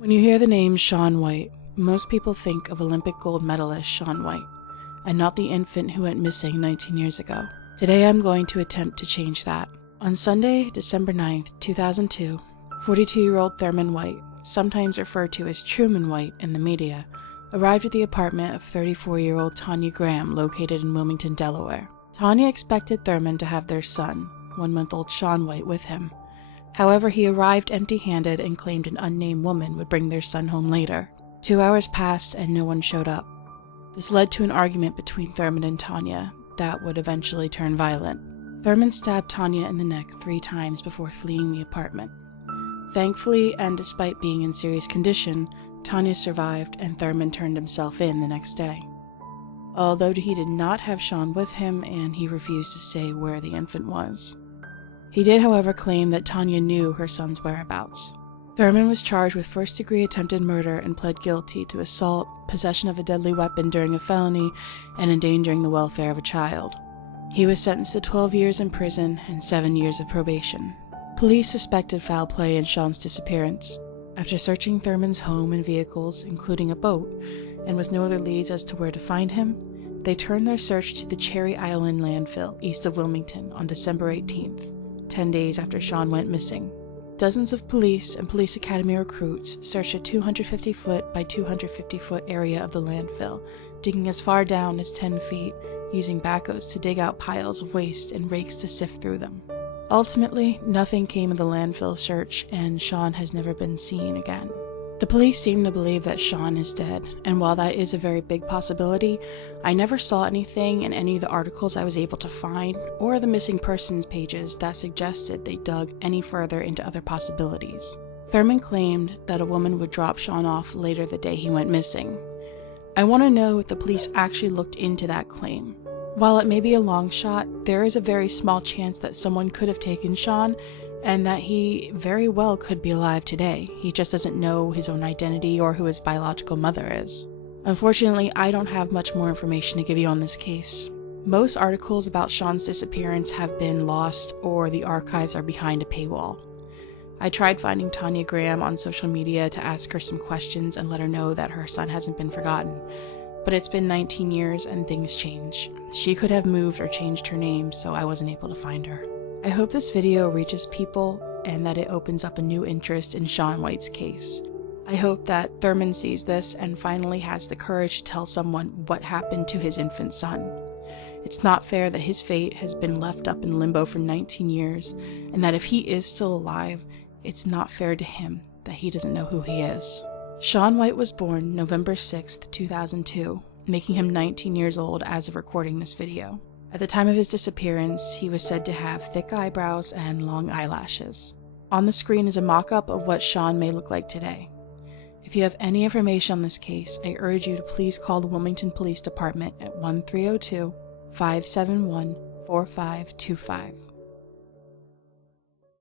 When you hear the name Shawn White, most people think of Olympic gold medalist Shaun White, and not the infant who went missing 19 years ago. Today I'm going to attempt to change that. On Sunday, December 9th, 2002, 42-year-old Thurman White, sometimes referred to as Truman White in the media, arrived at the apartment of 34-year-old Tanya Graham located in Wilmington, Delaware. Tanya expected Thurman to have their son, 1-month-old Shaun White, with him. However, he arrived empty-handed and claimed an unnamed woman would bring their son home later. 2 hours passed and no one showed up. This led to an argument between Thurman and Tanya that would eventually turn violent. Thurman stabbed Tanya in the neck 3 times before fleeing the apartment. Thankfully, and despite being in serious condition, Tanya survived and Thurman turned himself in the next day. Although he did not have Shawn with him and he refused to say where the infant was. He did, however, claim that Tanya knew her son's whereabouts. Thurman was charged with first-degree attempted murder and pled guilty to assault, possession of a deadly weapon during a felony, and endangering the welfare of a child. He was sentenced to 12 years in prison and 7 years of probation. Police suspected foul play in Shawn's disappearance. After searching Thurman's home and vehicles, including a boat, and with no other leads as to where to find him, they turned their search to the Cherry Island landfill east of Wilmington on December 18th. 10 days after Shawn went missing. Dozens of police and police academy recruits searched a 250-foot by 250-foot area of the landfill, digging as far down as 10 feet, using backhoes to dig out piles of waste and rakes to sift through them. Ultimately, nothing came of the landfill search, and Shawn has never been seen again. The police seem to believe that Shawn is dead, and while that is a very big possibility, I never saw anything in any of the articles I was able to find, or the missing persons pages that suggested they dug any further into other possibilities. Thurman claimed that a woman would drop Shawn off later the day he went missing. I want to know if the police actually looked into that claim. While it may be a long shot, there is a very small chance that someone could have taken Shawn, and that he very well could be alive today. He just doesn't know his own identity or who his biological mother is. Unfortunately, I don't have much more information to give you on this case. Most articles about Shawn's disappearance have been lost or the archives are behind a paywall. I tried finding Tanya Graham on social media to ask her some questions and let her know that her son hasn't been forgotten. But it's been 19 years and things change. She could have moved or changed her name, so I wasn't able to find her. I hope this video reaches people and that it opens up a new interest in Shawn White's case. I hope that Thurman sees this and finally has the courage to tell someone what happened to his infant son. It's not fair that his fate has been left up in limbo for 19 years, and that if he is still alive, it's not fair to him that he doesn't know who he is. Shawn White was born November 6th, 2002, making him 19 years old as of recording this video. At the time of his disappearance, he was said to have thick eyebrows and long eyelashes. On the screen is a mock-up of what Shawn may look like today. If you have any information on this case, I urge you to please call the Wilmington Police Department at 1-302-571-4525.